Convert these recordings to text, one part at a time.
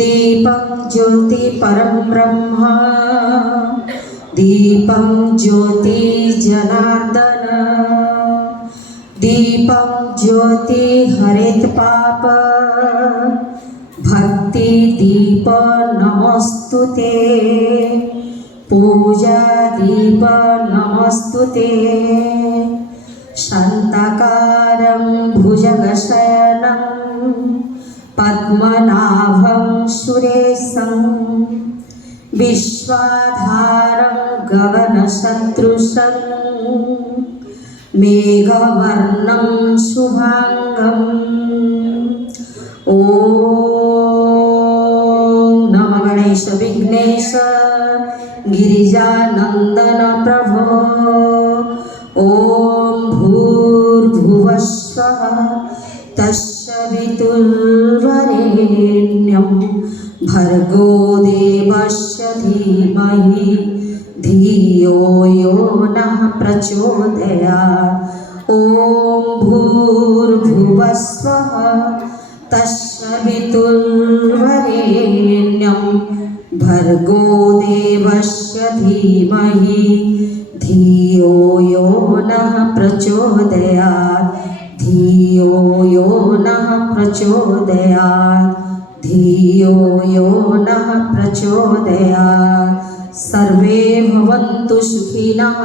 दीपं ज्योति परं ब्रह्म दीपं ज्योति जनार्दन दीपं ज्योति हरित पाप भक्ति दीप नमस्तुते पूजा दीप नमस्तुते शांताकारं भुजगशयनं पद्मनाभं सुरेशं विश्वाधारं गगनसदृशं मेघवर्णं शुभांगं ओम नमो गणेश विघ्नेश गिरिजानंदन प्रभो ओम भूर्भुवस्वः तत्सवितुर्वरेण्यं भर्गो देवस्य धीमहि धियो यो नः प्रचोदयात् ओम भूर्भुवस्वः तत्सवितुर्वरेण्यं भर्गो देवस्य धीमहि धियो यो नः प्रचोदयात् धियो यो नः प्रचोदयात् धियो यो नः प्रचोदयात् सर्वे भवन्तु सुखिनः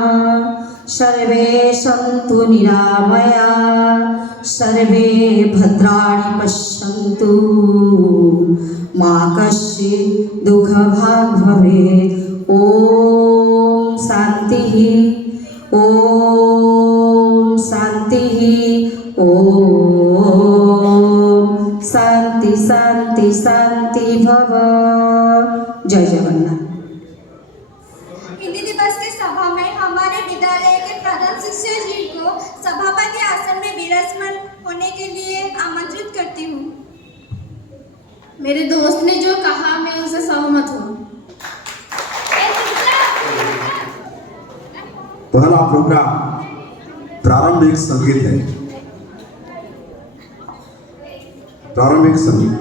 सर्वे सन्तु निरामयाः सर्वे भद्राणि पश्यन्तु मा कश्चित् दुःखभाग् भवेत् ओम शान्तिः ओम शान्तिः ओम शान्ति शान्ति शान्ति भव। जय जगन्नाथ। हिंदी दिवस की सभा में हमारे विद्यालय के प्रधान शिक्षक जी को सभापति आसन में विराजमान होने के लिए आमंत्रित करती हूँ। मेरे दोस्त ने जो कहा मैं उसे सहमत हूँ। पहला प्रोग्राम प्रारंभिक संगीत है। प्रारंभिक संगीत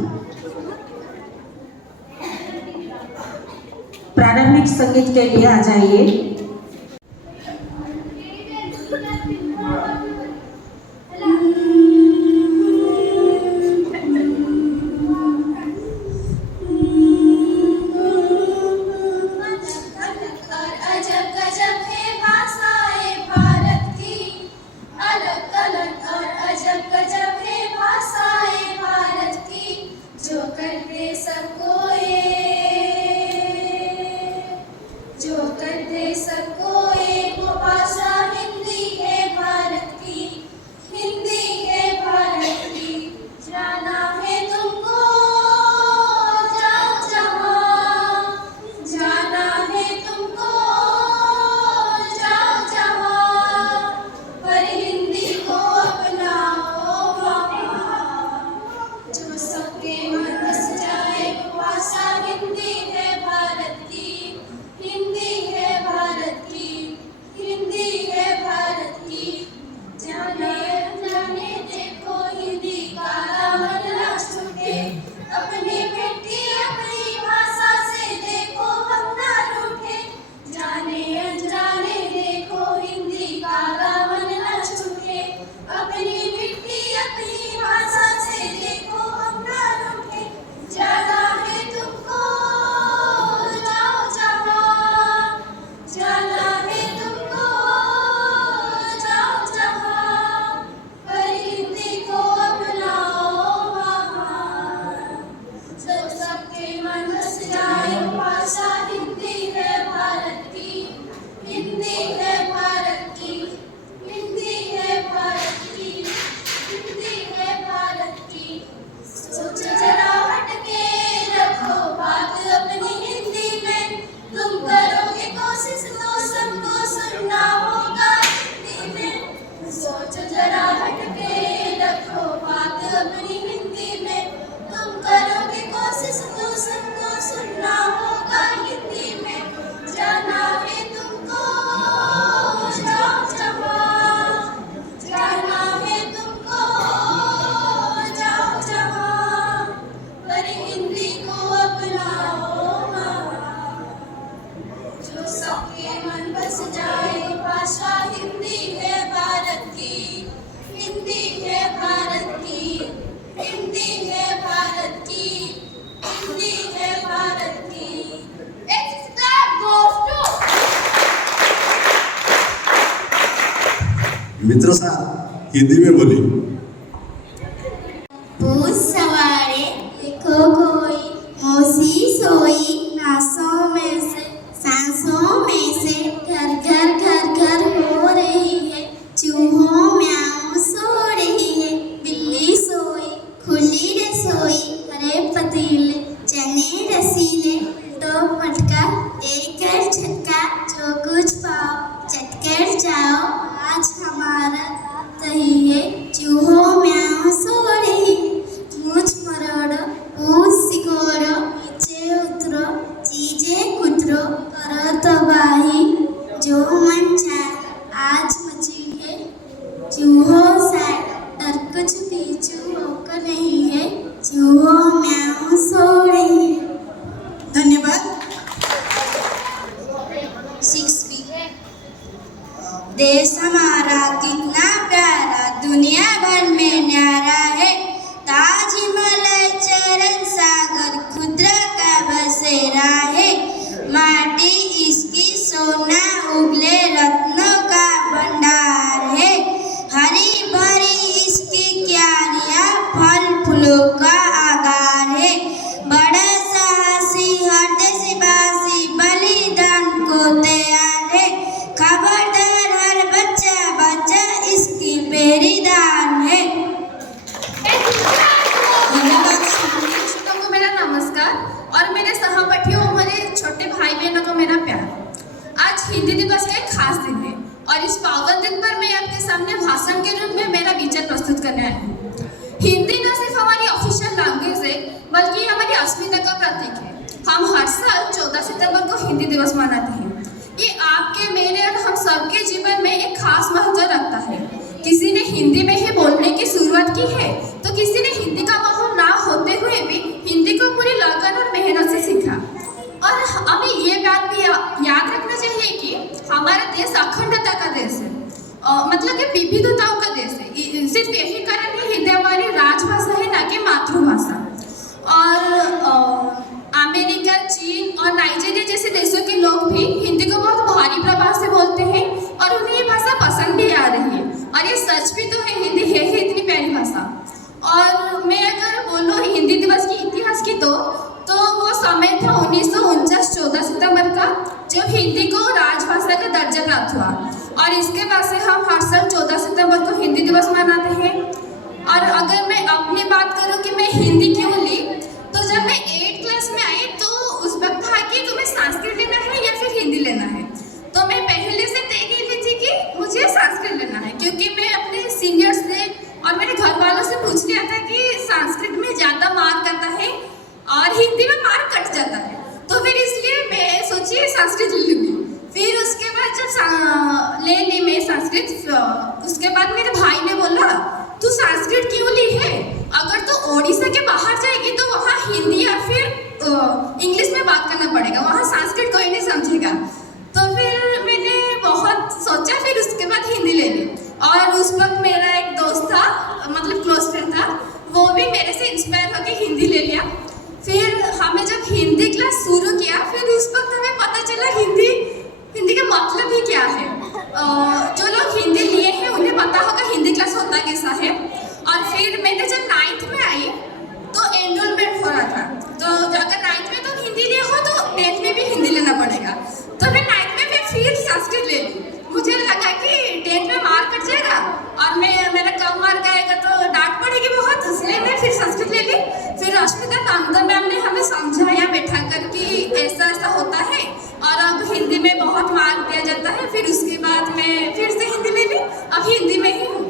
प्रारंभिक संगीत के लिए आ जाइए। मित्रों साथ हिंदी में बोली। भूत सवारे देखो कोई मौसी सोई नासों में से सांसों में से घर घर हो रही है। चूहों म्याऊं सो रही है। बिल्ली सोई खुली रसोई हरे पतीले चने रसीले उल्टो मटका देकर झटका जो कुछ पाओ चटकर जाओ आज हमारा सही है। चूहों म्याऊं सो रही है। मूछ मरोड़ो पूछ सिकोड़ो नीचे उतरो चीजें कुतरो करो तबाही जो मन चाहे आज मची है। चूहों से डर कुछ पीछू होकर नहीं है। चूहों म्याऊं सो रही है। धन्यवाद। 6B देश हमारा कितना प्यारा दुनिया भर में न्यारा है। ताज हिमालय चरण सागर खुद्रा का बसेरा है। माटी इसकी सोना उगले रत्नों का भंडार है। हरी भरी इसकी क्यारियां फल फूलों का आगार है। बड़ा साहसी हृदय सिपाही बलिदान को तैयार है। खबरदार हर बच्चा बच्चा इसकी पेरीदान है। दर्शकों को मेरा नमस्कार और मेरे सहपाठियों और मेरे छोटे भाई बहनों को मेरा प्यार। आज हिंदी दिवस का एक खास दिन है और इस पावन दिन पर मैं आपके सामने भाषण के रूप में मेरा विचार प्रस्तुत करने आई हूँ। हिंदी न सिर्फ हमारी ऑफिशियल लैंग्वेज है बल्कि हमारी अस्मिता का प्रतीक है। हम हर साल 14 सितंबर को हिंदी दिवस मनाते हैं। ये आपके मेरे और हम सबके जीवन में एक खास महत्व रखता है। किसी ने हिंदी में ही बोलने की शुरुआत की है तो किसी ने हिंदी का माहौल ना होते हुए भी हिंदी को पूरी लगन और मेहनत से सीखा। और हमें ये बात भी याद रखना चाहिए कि हमारा देश अखंडता का देश है, मतलब कि विविधताओं का देश है। सिर्फ यही कारण है हिंदी हमारी राजभाषा है ना कि मातृभाषा। और अमेरिका, चीन और नाइजीरिया जैसे देशों के लोग भी हिंदी को बहुत भारी प्रभाव से बोलते हैं और उन्हें ये भाषा पसंद भी आ रही है। और ये सच भी तो है, हिंदी है ही इतनी प्यारी भाषा। और मैं अगर बोलूँ हिंदी दिवस की इतिहास की तो वो समय था 1949 14 सितंबर का, जब हिंदी को राजभाषा का दर्जा प्राप्त हुआ। और इसके बाद से हम हर साल 14 सितंबर को हिंदी दिवस मनाते हैं। और अगर मैं अपनी बात करूँ कि मैं हिंदी क्यों ली, तो जब मैं 8th क्लास में आई तो उस वक्त था कि तुम्हें संस्कृत लेना है या फिर हिंदी लेना है। तो मैं पहले से तय कर ली थी कि मुझे संस्कृत लेना है, क्योंकि मैं अपने सीनियर्स से और मेरे घर वालों से पूछ लिया था कि संस्कृत में ज़्यादा मार्क आता है और हिंदी में मार्क कट जाता है। तो फिर इसलिए मैं सोची संस्कृत ले लूँगी। फिर उसके बाद जब ले ली मैं संस्कृत, उसके बाद मेरे भाई ने बोला तू संस्कृत क्यों ली है? अगर तो ओडिशा के बाहर जाएगी तो वहाँ हिंदी या फिर इंग्लिश में बात करना पड़ेगा, वहाँ संस्कृत कोई नहीं समझेगा। तो फिर मैंने बहुत सोचा, फिर उसके बाद हिंदी ले ली। और उस वक्त मेरा एक दोस्त था, मतलब क्लोज फ्रेंड था, वो भी मेरे से इंस्पायर होकर हिंदी ले लिया। फिर हमें जब हिंदी क्लास शुरू किया, फिर उस वक्त हमें पता चला हिंदी का मतलब ही क्या है। जो लोग हिंदी लिए हैं उन्हें पता होगा हिंदी क्लास होता कैसा है। और फिर मैंने जब 9th में आई तो एनरोलमेंट हो रहा था, तो अगर 9th में तो हिंदी लिए हो तो 10th में भी हिंदी लेना पड़ेगा। तो मैं 9th में फिर संस्कृत ले ली। मुझे लगा कि 10th में मार्क कट जाएगा और मेरा कम मार्क आएगा तो डांट पड़ेगी बहुत, इसलिए मैं फिर संस्कृत ले ली। फिर रश्मिता नंदा मैम ने हमें समझाया बैठा कर कि ऐसा ऐसा होता है और अब हिंदी में बहुत मार्क दिया जाता है। फिर उसके बाद मैं फिर से हिंदी ले ली, अब हिंदी में ही हूँ।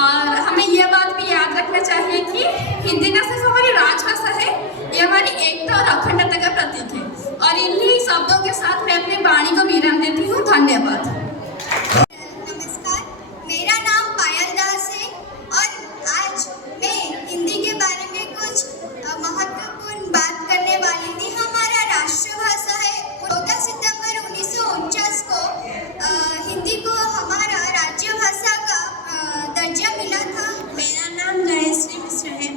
और हमें यह बात भी याद रखना चाहिए कि हिंदी न सिर्फ हमारी राजभाषा है, ये हमारी एकता और अखंडता का प्रतीक है। और इन्हीं शब्दों के साथ मैं अपनी वाणी को विराम देती हूँ। धन्यवाद। नमस्कार, मेरा नाम पायल दास है और आज मैं हिंदी के बारे में कुछ महत्वपूर्ण बात करने वाली थी। हमारा राष्ट्रभाषा है। 14 सितंबर 1949 को हिंदी को हमारा राज्य भाषा का दर्जा मिला था। मेरा नाम जयश्री मिश्र है।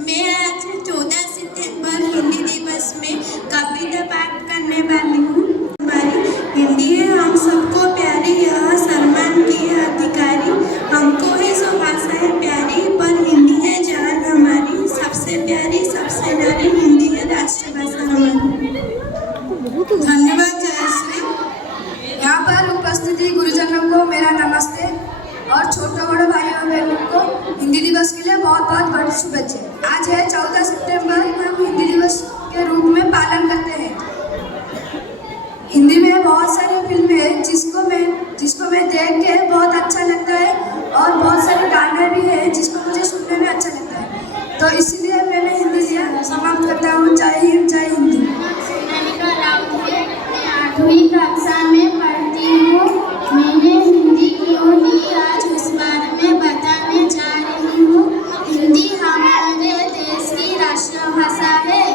मैं आज 14 सितंबर हिंदी दिवस में कविता पाठ करने वाली हूँ। हमारी हिंदी है हम सबको प्यारी, यह सम्मान की अधिकारी। हम बजे। आज है 14 सितंबर, हम हिंदी दिवस के रूप में पालन करते हैं। हिंदी में बहुत सारी फिल्में हैं जिसको मैं देख के बहुत अच्छा लगता है, और बहुत सारे गाने भी हैं जिसको मुझे सुनने में अच्छा लगता है। तो इसलिए मैंने हिंदी लिया। समाप्त करता हूँ। जय हिंद, जय हिंदी। सोनालिका राउत है, मैं 8वीं कक्षा में पढ़ती हूँ। मैंने हिंदी क्यों ली आज इस बारे में बताने जा रही हूँ। हिंदी हमारे देश की राष्ट्रभाषा है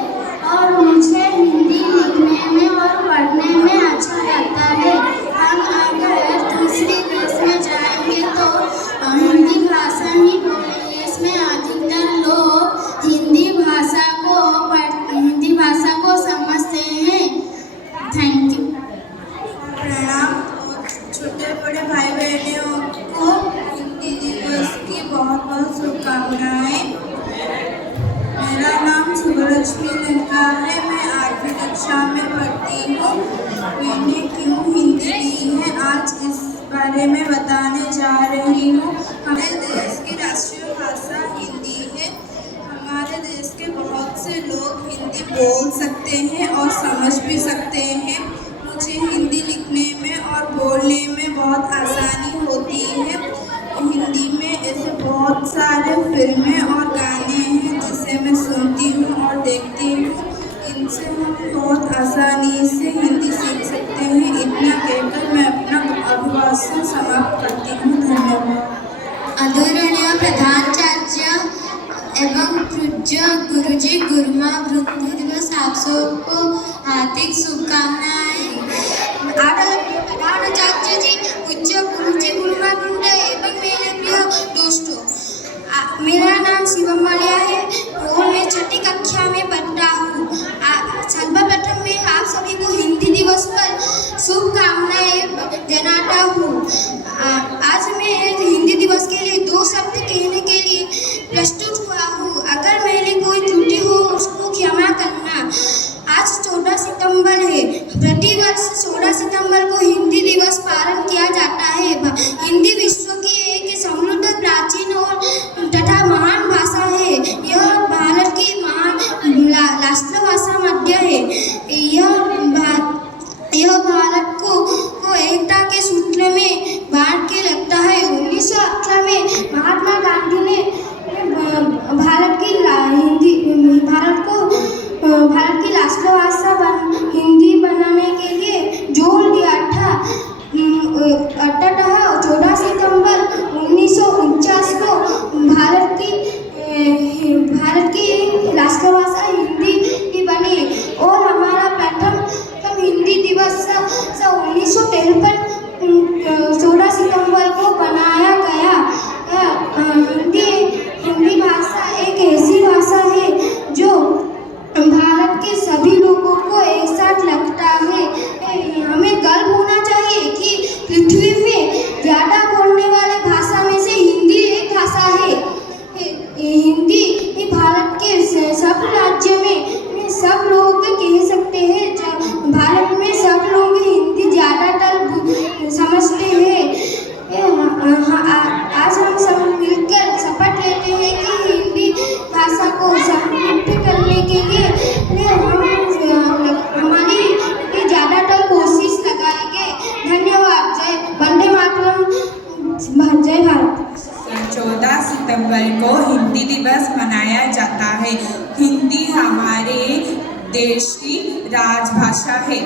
और मुझे हिंदी लिखने में और पढ़ने में अच्छा लगता है। हम अगर दूसरे देश में जाएंगे तो हिंदी भाषा ही बोलेंगे। इसमें अधिकतर लोग हिंदी भाषा को समझते हैं। Thank you. प्रणाम। छोटे बड़े भाई बहनों को हिंदी दिवस की बहुत बहुत शुभकामनाएं। मेरा नाम शुभलक्ष्मी लंका है, मैं 8वीं कक्षा में पढ़ती हूँ। मैंने क्यों हिंदी ली है आज इस बारे में बताने जा रही हूँ। हमारे देश की राष्ट्रीय भाषा हिंदी है। हमारे देश के बहुत से लोग हिंदी बोल सकते हैं और समझ भी सकते हैं। मुझे हिंदी लिखने में और बोलने में बहुत आसानी होती है। हिंदी में ऐसे बहुत सारे फिल्में और गाने हैं जिसे मैं सुनती हूँ और देखती हूँ। इनसे हम बहुत आसानी से हिंदी सीख सकते हैं। इतना कहकर मैं अपना अभिभाषण समाप्त करती हूँ। धन्यवाद। आदरणीय प्रधानाचार्य एवं पूज्य गुरुजी गुरुमा वृंद दिवस आप सबको हार्दिक शुभकामनाएं। आदरणीय प्रधानाचार्य जी, पूज्य गुरुजी गुरुमा वृंद एवं मेरे प्रिय दोस्तों, मेरा नाम शिवम मालिया है और मैं 6ठी कक्षा में पढ़ता हूँ। सर्वप्रथम मैं आप सभी को हिंदी दिवस पर शुभकामनाएं जनाता हूँ। आज मैं हिंदी दिवस के लिए 2 शब्द कहने के लिए प्रस्तुत हुआ हूँ। अगर मेरी कोई त्रुटि हो उसको क्षमा करना। आज 14 सितंबर है। प्रतिवर्ष 14 सितंबर को हिंदी दिवस पालन किया जाता है। हिंदी विश्व की एक समृद्ध, प्राचीन और तथा महान भाषा है। यह भारत की महान राष्ट्रभाषा मध्य है। यह भारत को एकता के सूत्र में बांध के रखता है। 1918 में महात्मा गांधी ने भारत की राष्ट्रभाषा हिंदी बनाने के लिए जोर दिया था। अतः 14 सितंबर 1949 को भारत की राष्ट्रभाषा हिंदी बनी और हमारा प्रथम हिंदी दिवस 1953 14 सितंबर को बनाया गया। हिंदी भाषा एक ऐसी भाषा है जो भारत के सभी लोगों को एक साथ लगता है। हमें गर्व होना चाहिए कि पृथ्वी में ज़्यादा बोलने वाले भाषा में से हिंदी एक भाषा है। हिंदी भारत के सब राज्य में सब लोग कह सकते हैं। भारत में सब लोग हिंदी ज़्यादातर समझते हैं। आज हम सब मिलकर शपथ लेते हैं कि हिंदी भाषा को समृद्ध करने के लिए हमारी ज़्यादातर कोशिश लगाएंगे। धन्यवाद। जय वंदे मातरम। जय भारत। 14 सितंबर को हिंदी दिवस मनाया जाता है। हिंदी हमारे देश की राजभाषा है।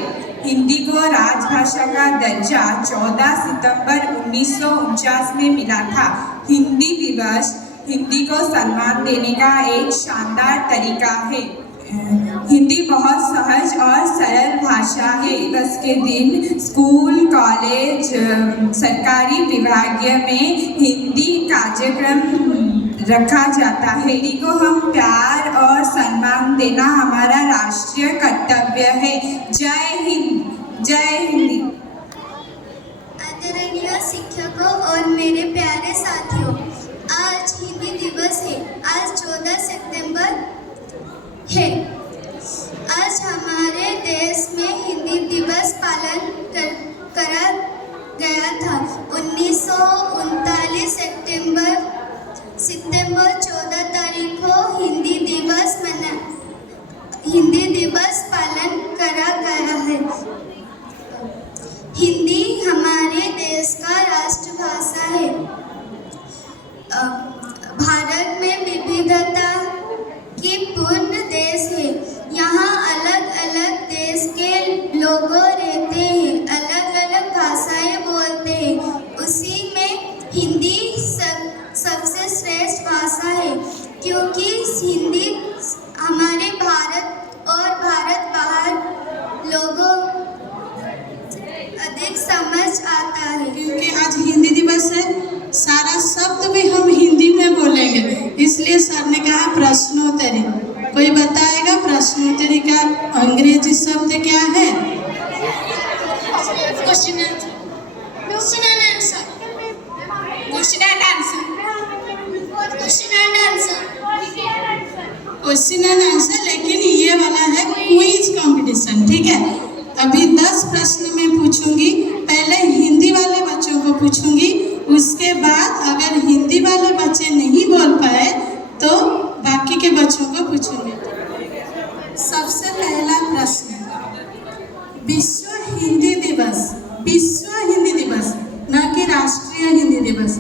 हिंदी को राजभाषा का दर्जा 14 सितंबर 1949 में मिला था। हिंदी दिवस हिंदी को सम्मान देने का एक शानदार तरीका है। हिंदी बहुत सहज और सरल भाषा है। दिवस के दिन स्कूल, कॉलेज, सरकारी विभागीय में हिंदी कार्यक्रम रखा जाता है। हिंदी को हम प्यार और सम्मान देना हमारा राष्ट्रीय कर्तव्य है। जय हिंद, जय हिंदी। आदरणीय शिक्षकों और मेरे प्यारे साथियों, आज हिंदी दिवस है। आज 14 सितंबर है। आज हमारे देश में हिंदी दिवस पालन करा गया था। 1939 सितंबर 14 तारीख को प्रश्नोत्तरी। कोई बताएगा प्रश्नोत्तरी का अंग्रेजी शब्द क्या है? Question answer question and answer question and answer question and answer question and answer, लेकिन ये वाला है क्विज कंपटीशन, ठीक है। अभी 10 प्रश्न मैं पूछूंगी, पहले हिंदी वाले बच्चों को पूछूंगी, उसके बाद अगर हिंदी वाले बच्चे नहीं बोल पाए तो बाकी के बच्चों को पूछूंगी। सबसे पहला प्रश्न, विश्व हिंदी दिवस, विश्व हिंदी दिवस, न कि राष्ट्रीय हिंदी दिवस,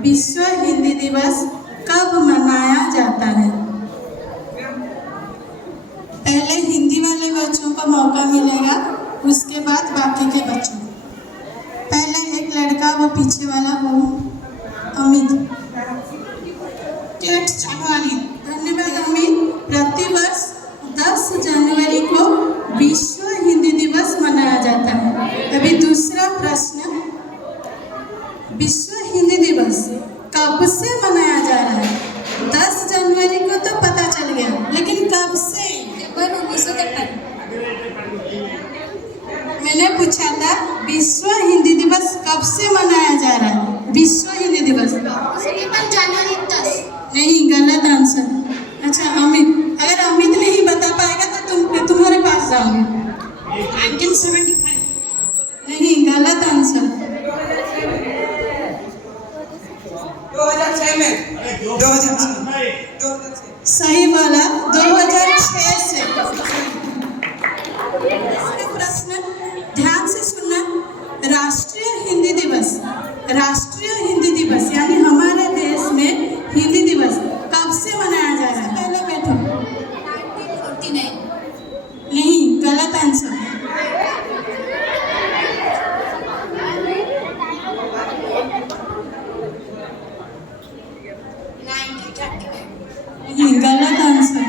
विश्व हिंदी दिवस कब मनाया जाता है? पहले हिंदी वाले बच्चों को मौका मिलेगा, उसके बाद बाकी के बच्चों। पहले एक लड़का, वो पीछे वाला, वो अमित। चलो अमित। धन्यवाद अमित। प्रतिवर्ष 10 जनवरी को विश्व हिंदी दिवस मनाया जाता है। अभी दूसरा प्रश्न, विश्व हिंदी दिवस कब से मनाया जा रहा है? 10 जनवरी को तो पता चल गया, लेकिन कब से? 1953। मैंने पूछा था विश्व हिंदी दिवस कब से मनाया जा रहा है? विश्व हिंदी दिवस जनवरी 10। नहीं, गलत आंसर। अच्छा अमित, अगर अमित नहीं बता पाएगा तो तुम्हारे पास जाओगे। 1975। नहीं, गलत आंसर। 2006 में। 2006 सही वाला 2006 से। प्रश्न ध्यान से सुनना, राष्ट्रीय हिंदी दिवस, राष्ट्रीय हिंदी दिवस यानी हमारे देश में हिंदी दिवस कब से मनाया जा रहा है? पहले बैठो। 1949। नहीं, गलत आंसर। नहीं, गलत आंसर।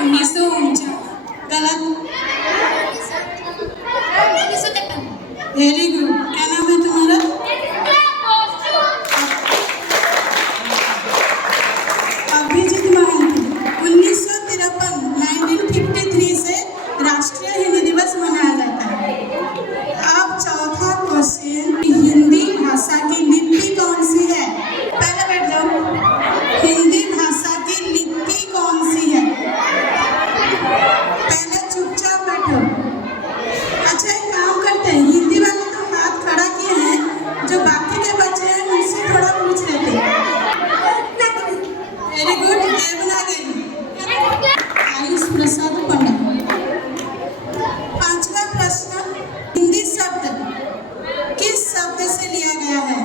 1949। गलत। 1953। Very good. क्या नाम है तुम्हारा? अभिजीत महांती। 1953 से राष्ट्रीय हिंदी दिवस मनाया जाता है। अब चौथा क्वेश्चन, हिंदी भाषा की लिपि कौन सी है? पहले बैठ जाओ। हिंदी भाषा की लिपि कौन सी है? पहले चुपचाप बैठो। अच्छा एक काम करते हैं, हिंदी वाले तो हाथ खड़ा किए हैं, जो बाकी के बच्चे हैं उनसे थोड़ा पूछ लेते हैं। Very good. देवनागरी। आयुष प्रसाद पंडित। पांचवा प्रश्न, हिंदी शब्द किस शब्द से लिया गया है?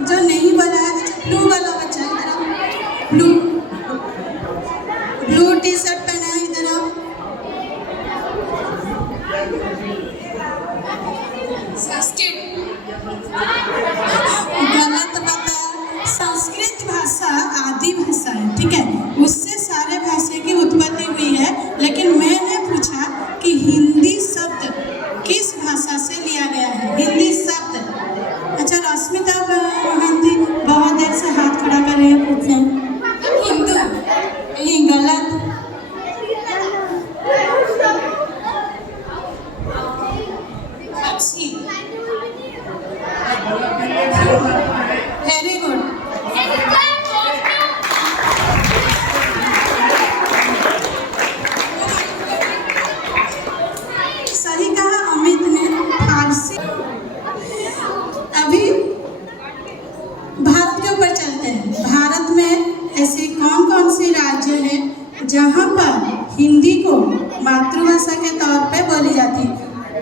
जो नहीं बोला है, ब्लू वाला बच्चा इधर आओ। ब्लू ब्लू टी शर्ट पहना है, इधर आओ। संस्कृत। गलत बताया। संस्कृत भाषा आदि भाषा है, ठीक है, उससे सारे भाषा की उत्पत्ति हुई है, लेकिन मैंने पूछा कि हिंदी शब्द किस भाषा से लिया गया है? हिंदी शब्द। अच्छा रश्मिता महांती बहुत देर से हाथ खड़ा कर रहे हैं, पूछें। हिंदू। नहीं, गलत। Very good. सही कहा अमित ने, फारसी। अभी भारत के ऊपर चलते हैं। भारत में ऐसे कौन कौन से राज्य हैं जहाँ पर हिंदी को मातृभाषा के तौर पे बोली जाती है?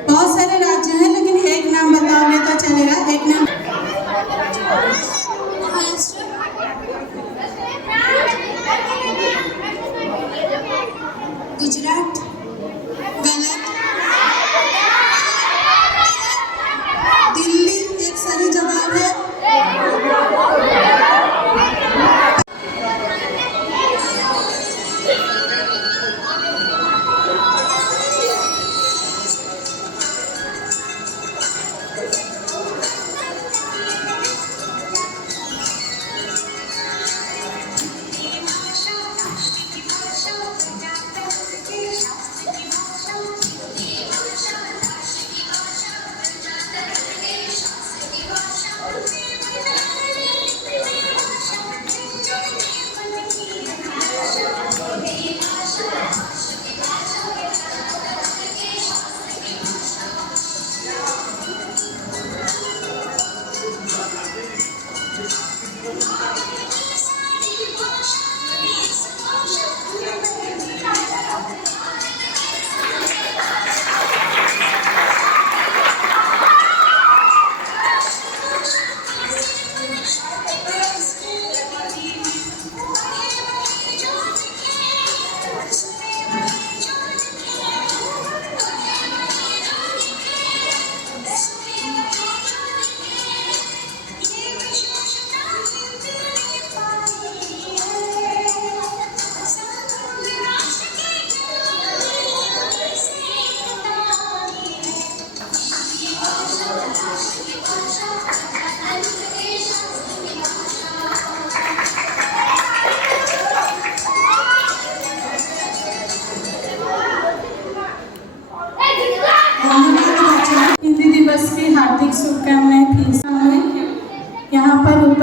बहुत सारे राज्य हैं, लेकिन एक नाम बताओगे तो चलेगा। एक नाम। गुजरात। गलत। दिल्ली एक सही जवाब है।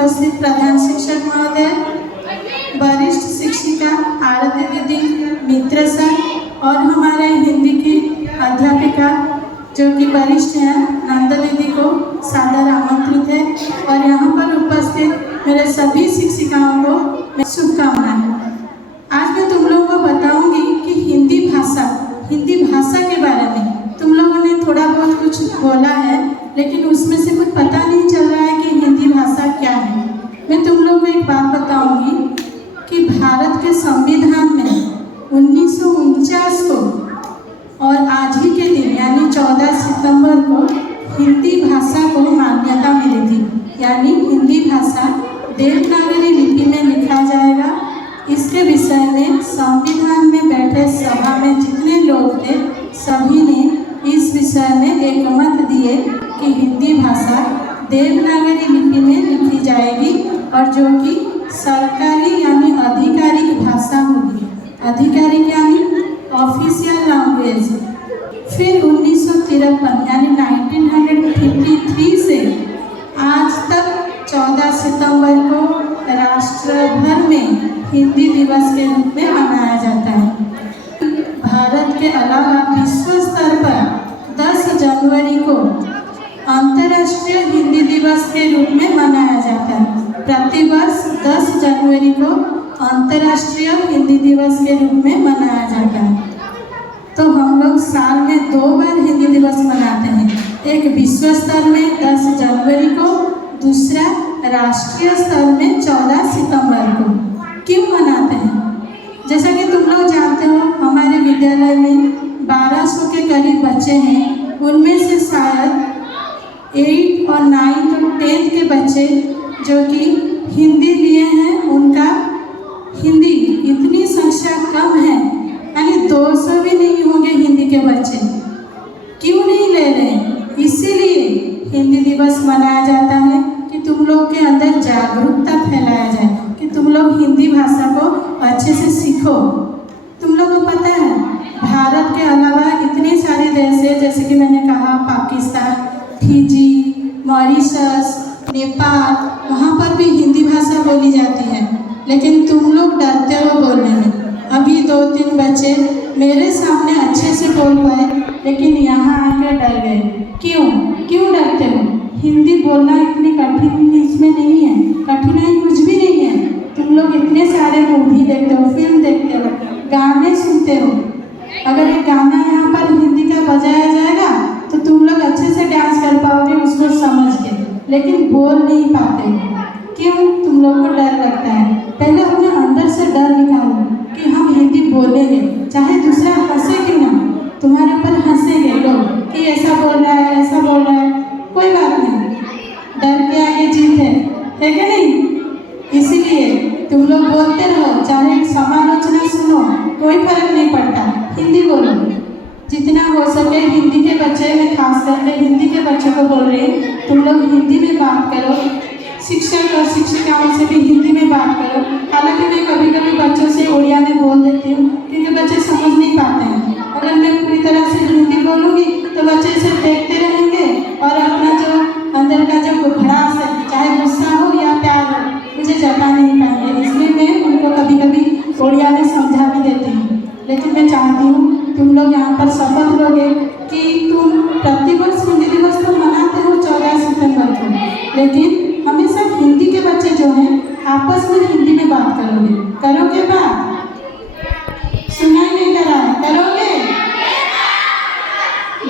उपस्थित प्रधान शिक्षक महोदय, वरिष्ठ शिक्षिका आरती दीदी, मित्र सर और हमारे हिंदी की अध्यापिका जो कि वरिष्ठ हैं नंदा दीदी को सादर आमंत्रित है और यहाँ पर उपस्थित मेरे सभी शिक्षिकाओं को मैं शुभकामनाएं। आज मैं तुम लोगों को बताऊंगी कि हिंदी भाषा के बारे में तुम लोगों ने थोड़ा बहुत कुछ बोला है, लेकिन उसमें से कुछ पता नहीं चल रहा है कि हिंदी भाषा क्या है। मैं तुम लोगों को एक बात बताऊंगी कि भारत के संविधान में 1949 को और आज ही के दिन यानी 14 सितंबर को हिंदी भाषा को मान्यता मिली थी। यानी हिंदी भाषा देवनागरी लिपि में लिखा जाएगा। इसके विषय में संविधान में बैठे सभा में जितने लोग थे सभी ने इस विषय में एकमत दिए कि हिंदी भाषा देवनागरी लिपि में लिखी जाएगी और जो कि सरकारी यानी आधिकारिक भाषा होगी। आधिकारिक यानी ऑफिशियल लैंग्वेज। फिर 1953 यानी 1953 से आज तक 14 सितंबर को राष्ट्र भर में हिंदी दिवस के रूप में मनाया जाता है। भारत के अलावा विश्व स्तर पर 10 जनवरी को अंतर्राष्ट्रीय हिंदी दिवस के रूप में मनाया जाता है। प्रतिवर्ष 10 जनवरी को अंतर्राष्ट्रीय हिंदी दिवस के रूप में मनाया जाता है। तो हम लोग साल में 2 बार हिंदी दिवस मनाते हैं, एक विश्व स्तर में 10 जनवरी को, दूसरा राष्ट्रीय स्तर में 14 सितंबर को। क्यों मनाते हैं? जैसा कि तुम लोग जानते हो हमारे विद्यालय में 1200 के करीब बच्चे हैं। उनमें से शायद 8 और 9 और 10 के बच्चे जो कि हिंदी लिए हैं, उनका हिंदी इतनी संख्या कम है, यानी 200 भी नहीं होंगे हिंदी के बच्चे। क्यों नहीं ले रहे? इसीलिए हिंदी दिवस मनाया जाता है कि तुम लोग के अंदर जागरूकता फैलाया जाए कि तुम लोग हिंदी भाषा को अच्छे से सीखो। तुम लोगों को पता है भारत के अलावा इतने सारे देश है, जैसे कि मैंने कहा पाकिस्तान, फिजी, मॉरिशस, नेपाल, वहाँ पर भी हिंदी भाषा बोली जाती है, लेकिन तुम लोग डरते हो बोलने में। अभी 2-3 बच्चे मेरे सामने अच्छे से बोल पाए, लेकिन यहाँ आके डर गए। क्यों डरते हो? हिंदी बोलना इतनी कठिन इसमें नहीं है, कठिनाई कुछ भी नहीं है। तुम लोग इतने सारे मूवी देखते हो, फिल्म देखते हो, गाने सुनते हो। अगर एक गाना यहाँ पर हिंदी का बजाया जाएगा तो तुम लोग अच्छे से डांस कर पाओगे उसको समझ के, लेकिन बोल नहीं पाते। क्यों? तुम लोग को डर लगता है। पहले अपने अंदर से डर निकालो कि हम हिंदी बोलेंगे, चाहे दूसरा हंसे क्यों ना, तुम्हारे ऊपर हंसेंगे लोग कि ऐसा बोल रहा है, ऐसा बोल रहा है, कोई बात नहीं, डर के आगे जीत है कि नहीं? इसीलिए तुम लोग बोलते रहो, चाहे समालोचना सुनो, कोई फर्क नहीं पड़ता, हिंदी बोलो। जितना हो सके हिंदी के बच्चे, मैं खास करके हिंदी के बच्चों को बोल रही हूँ, तुम लोग हिंदी में बात करो। शिक्षक और शिक्षिकाओं से भी हिंदी में बात करो। हालांकि मैं कभी कभी बच्चों से उड़िया में बोल देती हूँ क्योंकि बच्चे समझ नहीं पाते हैं। अगर मैं पूरी तरह से हिंदी बोलूँगी तो बच्चे सिर्फ देखते रहेंगे और अपना जो अंदर का जो भड़ास है, चाहे गुस्सा हो या प्यार हो, मुझे जता नहीं पाएंगे। इसलिए मैं उनको कभी कभी उड़िया में समझा भी देती हूँ। लेकिन मैं चाहती हूँ तुम लोग यहाँ पर शपथ लोगे कि तुम प्रतिवर्ष हिंदी दिवस तो मनाते हो 14 सितंबर को, लेकिन हमेशा हिंदी के बच्चे जो हैं आपस में हिंदी में बात करोगे बात? सुनाई नहीं दे रहा है, करोगे?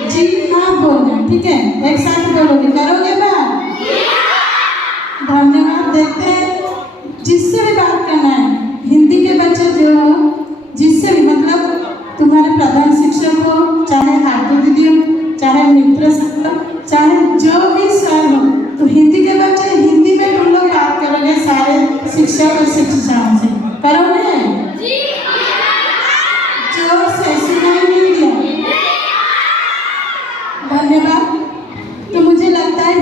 जी हाँ बोलना, ठीक है, एक साथ बोलोगे, करोगे बात? धन्यवाद। देखते हैं जिससे भी बात करना है, हिंदी के बच्चे जो हो, जिससे भी, मतलब तुम्हारे प्रधान शिक्षक हो, चाहे हाथी दीदी हो, चाहे मित्र सर हो, चाहे जो भी सर हो, तो हिंदी के बच्चे हिंदी में तुम लोग बात करोगे सारे शिक्षक और शिक्षिकाओं से, करोगे? जोर से सुनाई नहीं दिया। धन्यवाद। तो मुझे लगता है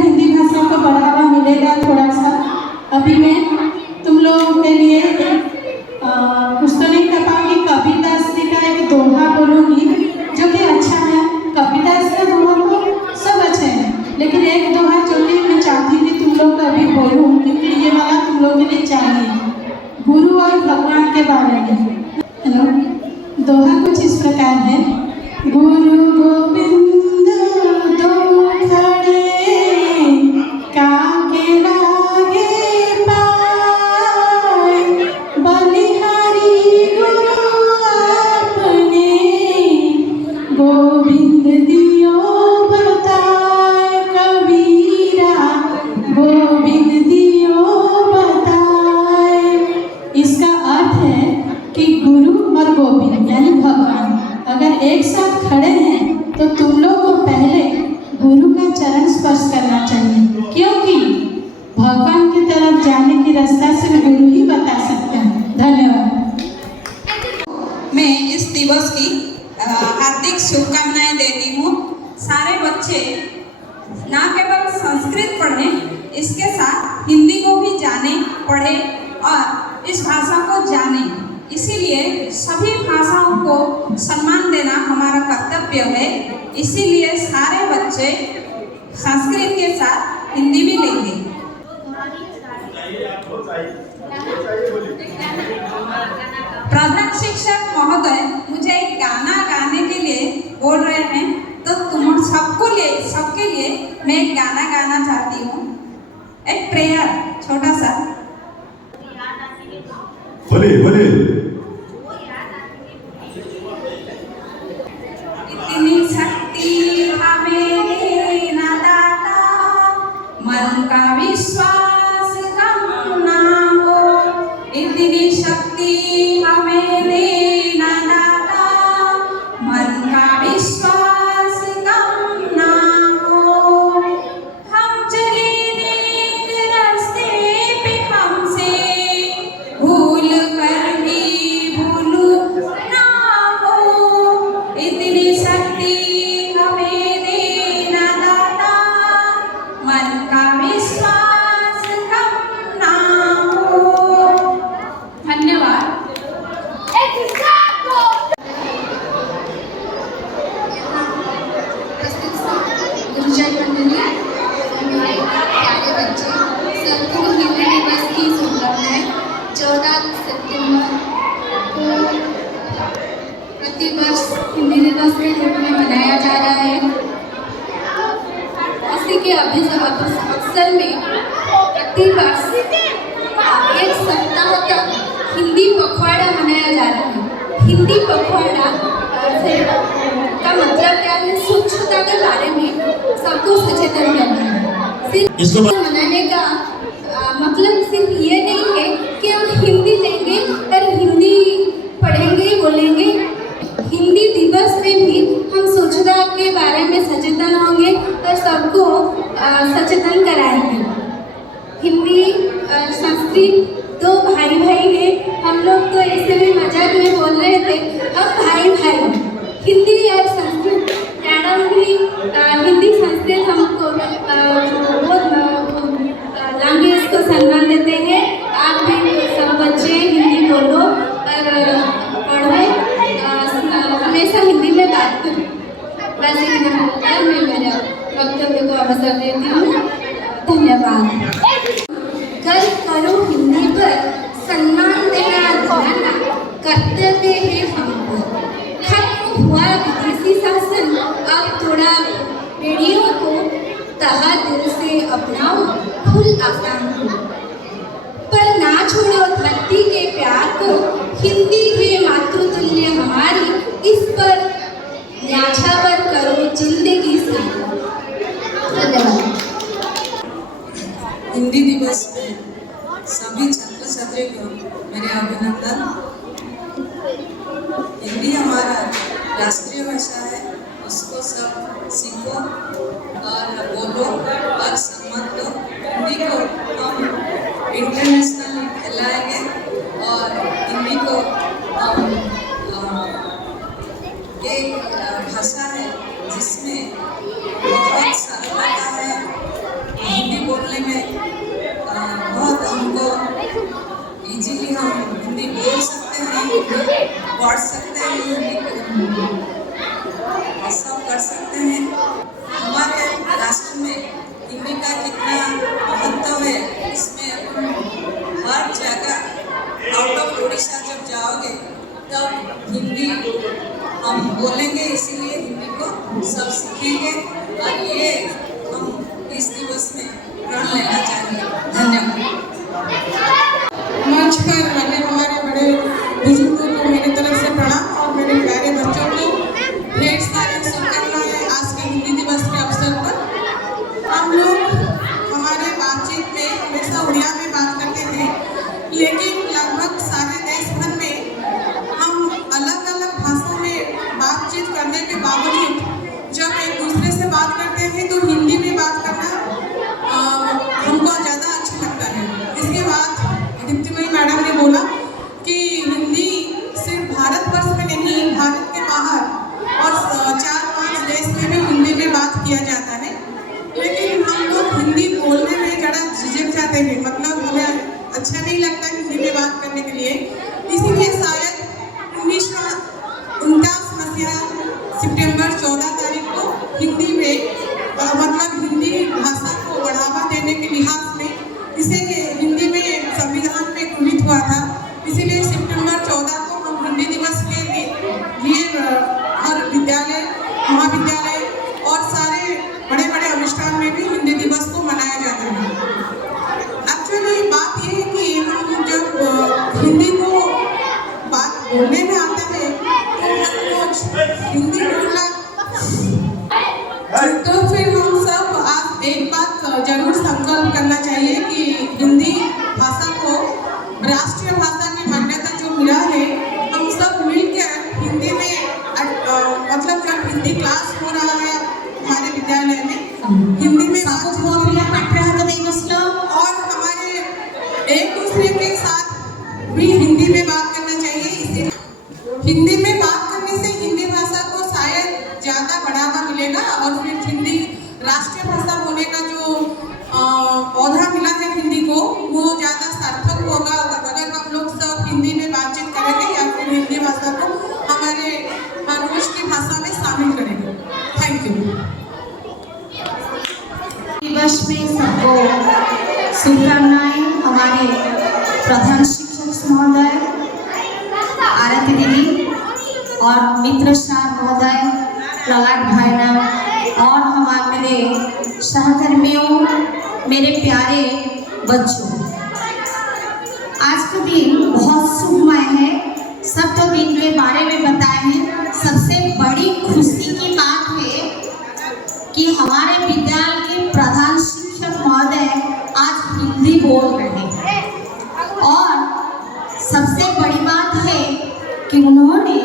बाकी रास्ता सिर्फ गुरु ही बता सकते हैं। धन्यवाद। मैं इस दिवस की हार्दिक शुभकामनाएं देती हूँ। सारे बच्चे ना केवल संस्कृत पढ़ें, इसके साथ हिंदी को भी जाने, पढ़ें और इस भाषा को जानें। इसीलिए सभी भाषाओं को सम्मान देना हमारा कर्तव्य है। इसीलिए सारे बच्चे संस्कृत के साथ हिंदी भी लेंगे। प्रधान शिक्षक महोदय मुझे एक गाना गाने के लिए बोल रहे हैं, तो तुम सबके लिए मैं एक गाना गाना चाहती हूँ। एक प्रेयर छोटा सा। बोले इतनी शक्ति हमें देना दाता, मन का विश्वास कम ना हो। इतनी शक्ति हमें देना दाता, मन का विश्वास कम ना हो। हम चले नेक रास्ते पे, हमसे भूल कर भी भूलू ना हो। इतनी शक्ति हमें देना दाता, मन का विश्वास कम ना हो। धन्यवाद। गुरुजन मंडली, मेरे प्यारे बच्चे, सबको हिंदी दिवस की शुभकामनाएं। 14 सितंबर को प्रतिवर्ष हिंदी दिवस के रूप में मनाया जा रहा है। इसी के अवसर में प्रतिवर्ष एक सप्ताह तक हिंदी पखवाड़ा मनाया जा रहा है। हिंदी पखवाड़ा का मतलब क्या है? स्वच्छता के बारे में सबको सचेतन करना है। सिर्फ मनाने का मतलब सिर्फ ये नहीं है कि हम हिंदी लेंगे और हिंदी पढ़ेंगे बोलेंगे। हिंदी दिवस में भी हम स्वच्छता के बारे में सचेतन होंगे और सबको सचेतन कराएंगे। हिंदी संस्कृत दो भाई हैं। हम लोग तो ऐसे में मजाक में बोल रहे थे, अब भाई हिंदी और संस्कृत मैडम भी हिंदी संस्कृत हमको बहुत लैंग्वेज को सम्मान देते हैं। आप भी सब बच्चे हिंदी बोलो और पढ़ो, हमेशा हिंदी में बात करो। बस इतना बोलकर मैं मेरा वक्तव्य को अवसर देती हूँ। धन्यवाद। कल करो हिंदी पर सम्मान देना दिलाना कर्तव्य है हमको। खत्म हुआ विदेशी शासन, अब थोड़ा पीढ़ियों को तहा दिल से अपनाओ, फुल आसान हो। पर ना छोड़ो धरती के प्यार को, हिंदी है मातृतुल्य हमारी, इस पर न्याछावर करो जिंदगी से। धन्यवाद। हिंदी दिवस में सभी छात्र छात्री को मेरे अभिनंदन। हिंदी हमारा राष्ट्रीय भाषा है, उसको सब सीखो और बोलो और सम्मान दो। हिंदी को हम इंटरनेशनल फैलाएंगे और हिंदी को हम एक भाषा है जिसमें बहुत सरलता है। हिंदी बोलने में बहुत हमको इजीली हम हिंदी बोल सकते हैं, पढ़ सकते हैं, सब कर सकते हैं। हमारे राष्ट्र में हिंदी का कितना महत्व है, इसमें इसे हिंदी में संविधान में गृहीत हुआ था। इसीलिए सितंबर 14 को हम हिंदी दिवस के लिए हर विद्यालय, महाविद्यालय और सारे बड़े बड़े अनुष्ठान में भी हिंदी दिवस को मनाया जाता है। एक्चुअली बात यह है कि हम जब हिंदी को बात बोलने में आता है तो हर रोज हिंदी बोलना, तो फिर हम सब आज एक बात जरूर संकल्प करना चाहिए कि हिंदी भाषा को राष्ट्रीय भाषा की मान्यता जो मिला है, हम सब मिलकर हिंदी में मतलब जब हिंदी क्लास हो रहा है हमारे विद्यालय में, हिंदी में और हमारे एक दूसरे के साथ भी हिंदी में बात करना चाहिए। इसीलिए हिंदी में बात करने से हिंदी भाषा को शायद ज़्यादा बढ़ावा मिलेगा और फिर हिंदी राष्ट्रीय भाषा होने का जो पौधा मिला है हिंदी को, वो ज़्यादा सार्थक होगा अगर हम लोग सब हिंदी में बातचीत करेंगे या फिर हिंदी भाषा को हमारे रोज की भाषा में शामिल करेंगे। Thank you. दिवस में सबको शुभकामनाएं। हमारे प्रधान शिक्षक महोदय, आरती दीदी और मित्र सार महोदय, ललाट भाईना और हमारे मेरे सहकर्मियों, मेरे प्यारे बच्चों, आज का दिन बहुत शुभमय है। सब तो दिन के बारे में बताए हैं। सबसे बड़ी खुशी की बात है कि हमारे विद्यालय के प्रधान शिक्षक महोदय आज हिंदी बोल रहे हैं और सबसे बड़ी बात है कि उन्होंने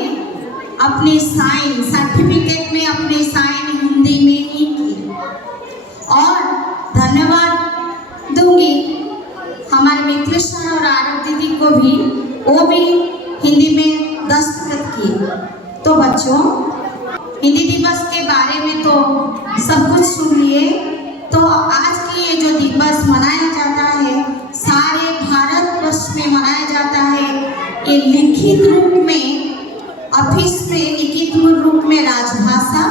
अपने साइन सर्टिफिकेट में अपने साइन हिंदी में ही की। और धन्यवाद दूंगी हमारे मित्र सर और आरती दीदी को भी, वो भी हिंदी में दस्तखत किए। तो बच्चों, हिंदी दिवस के बारे में तो सब कुछ सुन लिए। तो आज की ये जो दिवस मनाया जाता है, सारे भारतवर्ष में मनाया जाता है। ये लिखित रूप में, ऑफिस में लिखित रूप में राजभाषा,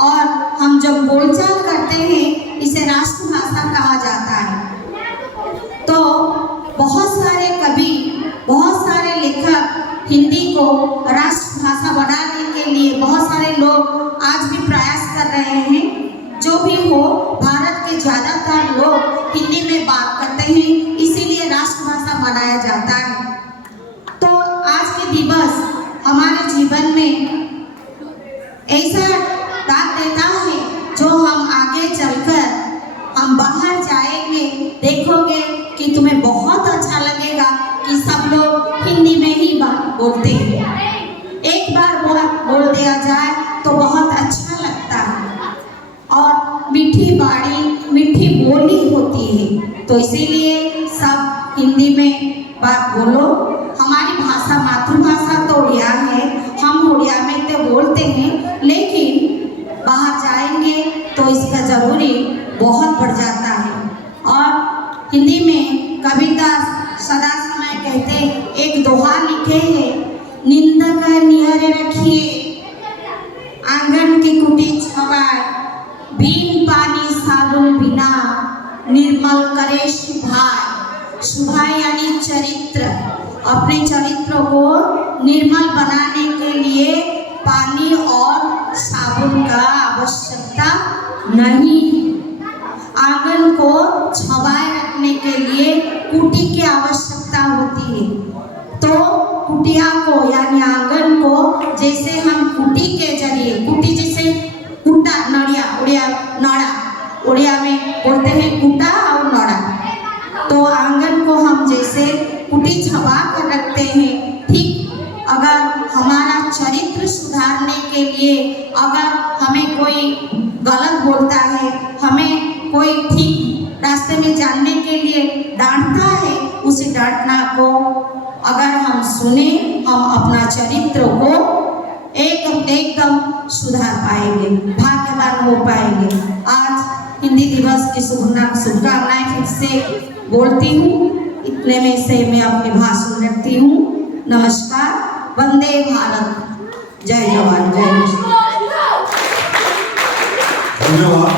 और हम जब बोलचाल करते हैं इसे राष्ट्रभाषा कहा जाता है। तो बहुत सारे कवि, बहुत सारे लेखक हिंदी को राष्ट्रभाषा बनाने के लिए बहुत सारे लोग आज भी प्रयास कर रहे हैं। जो भी हो, भारत के ज़्यादातर लोग हिंदी में बात करते हैं, इसीलिए राष्ट्रभाषा मनाया जाता है। तो आज के दिवस हमारे जीवन में ऐसा दाग देता है जो हम आगे चलकर हम बाहर जाएंगे, देखोगे कि तुम्हें बहुत अच्छा लगेगा कि सब लोग हिंदी में ही बात बोलते हैं। एक बार बोल दिया जाए तो बहुत अच्छा लगता है और मीठी बाड़ी, मीठी बोली होती है। तो इसीलिए सब हिंदी में बात बोलो। हमारी भाषा, मातृभाषा तो उड़िया है, हम उड़िया में तो बोलते हैं, लेकिन बाहर जाएंगे तो इसका ज़रूरी बहुत बढ़ जाता है। और हिंदी में कबीरदास सदा समय कहते, एक दोहा लिखे हैं, निंदक निहरे रखिए आंगन की कुटी छवाए, बीन पानी साबुन बिना निर्मल करे शुभाए। शुभाए यानी चरित्र। अपने चरित्र को निर्मल बनाने के लिए पानी और साबुन का आवश्यकता नहीं है। आंगन को छवाए रखने के लिए कुटी की आवश्यकता होती है। तो कुटिया को यानी आंगन को जैसे हम कुटी के जरिए, कुटी जैसे कुटा, नड़िया, उड़िया में बोलते हैं कुटा और नड़ा। तो आंगन को हम जैसे कुटी छवा कर रखते हैं, ठीक अगर हमारा चरित्र सुधारने के लिए, अगर हमें कोई गलत बोलता है, हमें कोई ठीक रास्ते में जानने के लिए डांटता है, उसी डांटना को अगर हम सुने, हम अपना चरित्र को एकदम सुधार पाएंगे, भाग्यवान हो पाएंगे। आज हिंदी दिवस की शुभकामनाएं फिर से बोलती हूँ। इतने में से मैं अपनी भाषण रखती हूँ। नमस्कार। वंदे भारत। जय जवान जय किसान। धन्यवाद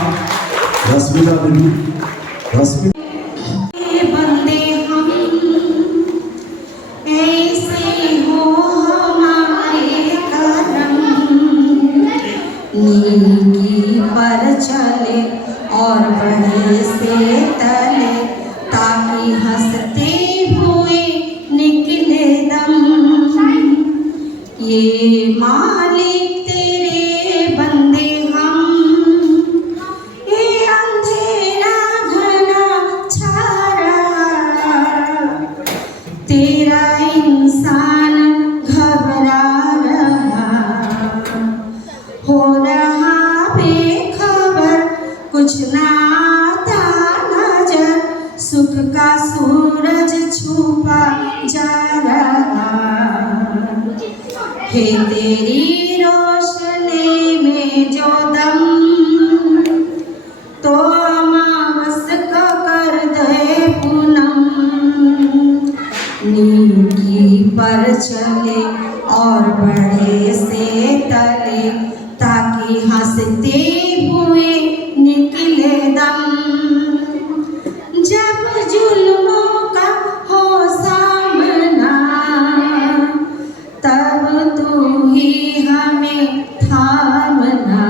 रश्मिता दीदी। चले और बढ़े से तले, ताकि हंसते हुए निकले दम। ये मालिक तेरे बंदे हम, ये अंधेरा घना छा रहा, तेरा इंसान घबरा रहा, हो रहा बेखबर, कुछ ना आता नजर, सुख का सूरज छुपा जा रहा। हे तेरी रोशनी में जो दम, तो अमावस का कर दे पूनम। नीकी पर चले और बढ़े से तले, ताकि हंसते हुए निकले दम। जब जुल्मों का हो सामना, तब तू ही हमें थामना।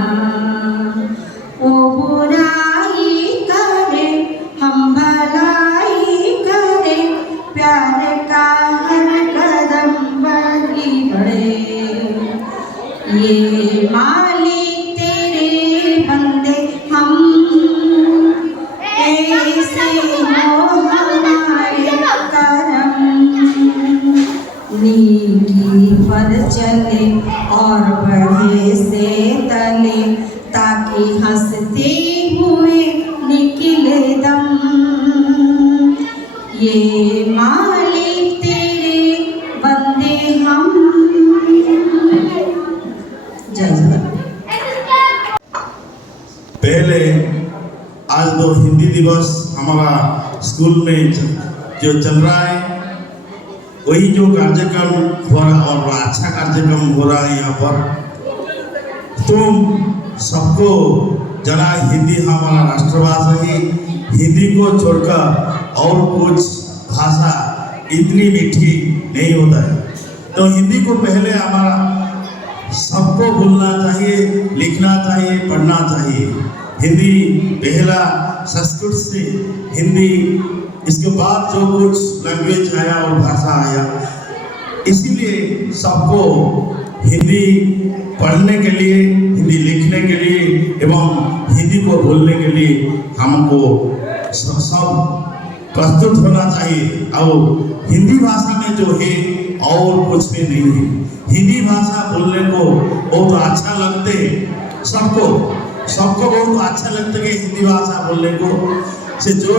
ओ बुराई करे हम भलाई करे, प्यार का हर कदम बढ़ी बढ़े। ये मालिक तेरे बंदे हम, ऐसे हो हमारे करम। नीकी पर चले और बढ़े से तले, ताकि हंसते हुए निकले दम। ये मालिक तेरे बंदे हम। जय जगन्नाथ। पहले आज तो हिंदी दिवस हमारा स्कूल में जो चल रहा है, वही जो कार्यक्रम हो रहा और अच्छा कार्यक्रम हो रहा है यहाँ पर। तुम सबको जना हिंदी हमारा राष्ट्रभाषा है, हिंदी को छोड़कर और कुछ भाषा इतनी मीठी नहीं होता है। तो हिंदी को पहले हमारा सबको बोलना चाहिए, लिखना चाहिए, पढ़ना चाहिए। हिंदी पहला संस्कृत से हिंदी, इसके बाद जो कुछ लैंग्वेज आया और भाषा आया, इसीलिए सबको हिंदी पढ़ने के लिए, हिंदी लिखने के लिए एवं हिंदी को बोलने के लिए हमको सब प्रस्तुत होना चाहिए। और हिंदी भाषा में जो है और कुछ भी नहीं है। हिंदी भाषा बोलने को बहुत अच्छा लगते सबको बहुत अच्छा लगता है हिंदी भाषा बोलने को। से जो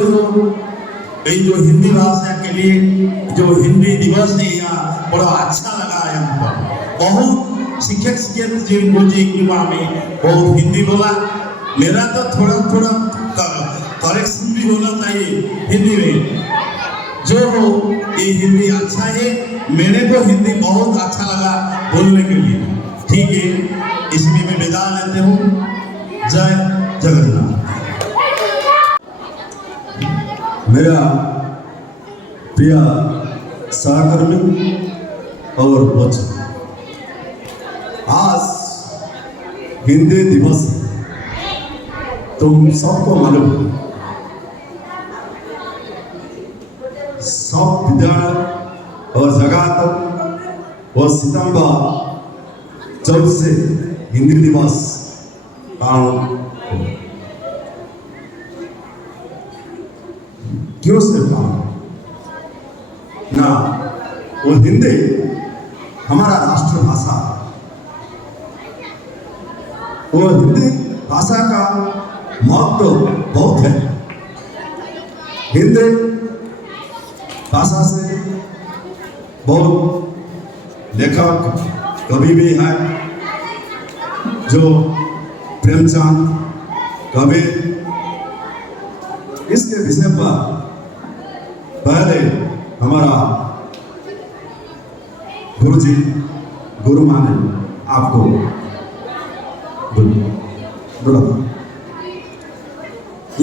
जो हिंदी भाषा के लिए जो हिंदी दिवस है यहाँ बड़ा अच्छा लगा यहाँ पर। बहुत शिक्षक मुझे युवा में बहुत हिंदी बोला। मेरा तो थोड़ा करेक्शन भी होना चाहिए हिंदी में। जो हो ये हिंदी अच्छा है, मेरे को हिंदी बहुत अच्छा लगा बोलने के लिए। ठीक है, इसलिए मैं विदा लेते हूँ। जय जगन्नाथ। मेरा प्रिय सहकर्मी और बच्चों, आज हिंदी दिवस तुम सबको मालूम है। सब विद्यालय और जगह तक और सितंबर 14 से हिंदी दिवस पालन क्यों से पालन ना, वो हिंदी हमारा राष्ट्रभाषा, वो हिंदी भाषा का महत्व बहुत है। हिंदी भाषा से बहुत लेखक कवि भी है, जो प्रेमचंद कवि। इसके विषय पर पहले हमारा गुरुजी गुरुमा ने आपको बोला था।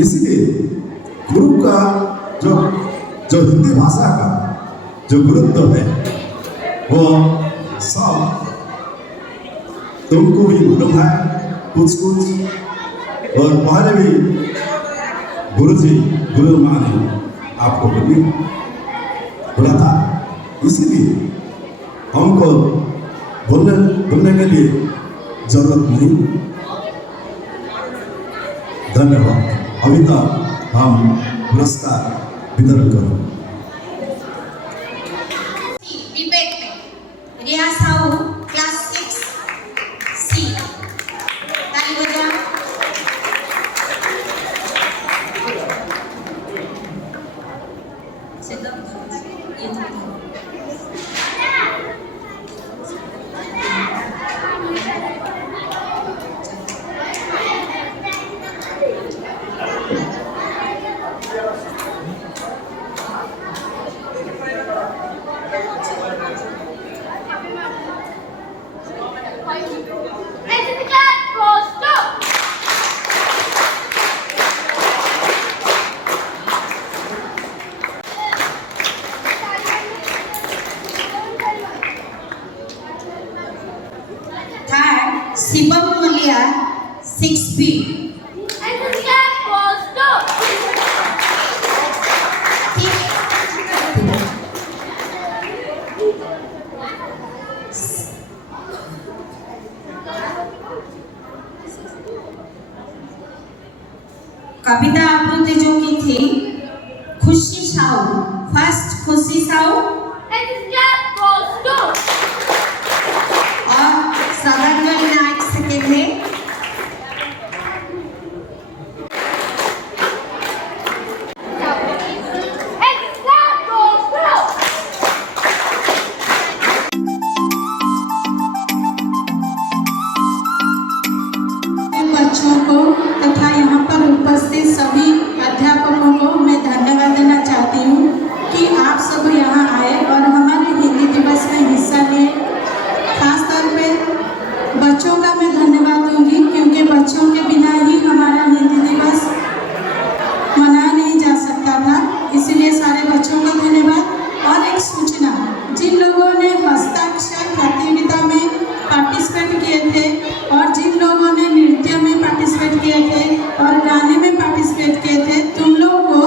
इसलिए गुरु का जो हिंदी भाषा का जो गुरुत्व है वो सब तुमको भी मालूम है। कुछ और पहले भी गुरुजी गुरु माँ ने आपको बोला था, इसीलिए हमको बोलने के लिए जरूरत नहीं। धन्यवाद। अभी तक हम पुरस्कार वितरण करो। डिबेट में रिया साहू क्लास 6C, ताली बजाओ। Third, Sibam Malia 6B. कविता आवृत्ति जो की थी खुशी साहू, फर्स्ट खुशी साहू और सदर्न नाइट सेकेंड है। बच्चों को तथा यहाँ पर उपस्थित सभी अध्यापकों को मैं धन्यवाद देना चाहती हूँ कि आप सब यहाँ आए और हमारे हिंदी दिवस में हिस्सा लिए। खास तौर पे बच्चों का मैं धन्यवाद दूंगी क्योंकि बच्चों के बिना ही हमारा हिंदी दिवस मनाया नहीं जा सकता था, इसलिए सारे बच्चों का धन्यवाद। और एक सूचना, जिन लोगों ने हस्ताक्षर प्रतियोगिता में पार्टिसिपेट किए थे और जिन लोगों ने नृत्य में पार्टिसिपेट किए थे और गाने में पार्टिसिपेट किए थे, तुम लोग को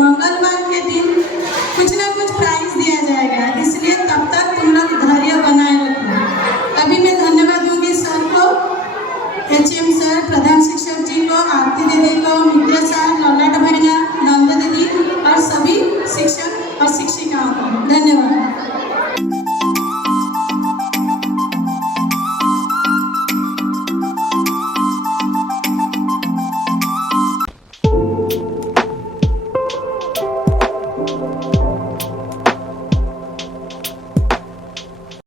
मंगलवार के दिन कुछ ना कुछ प्राइज दिया जाएगा, इसलिए तब तक तुम लोग धैर्य बनाए रखो। अभी मैं धन्यवाद दूंगी सर को, HM सर, प्रधान शिक्षक जी को, आरती दीदी को, मित्र सर, ललाट भाईना, नंद दीदी और सभी शिक्षक और शिक्षिकाओं को धन्यवाद।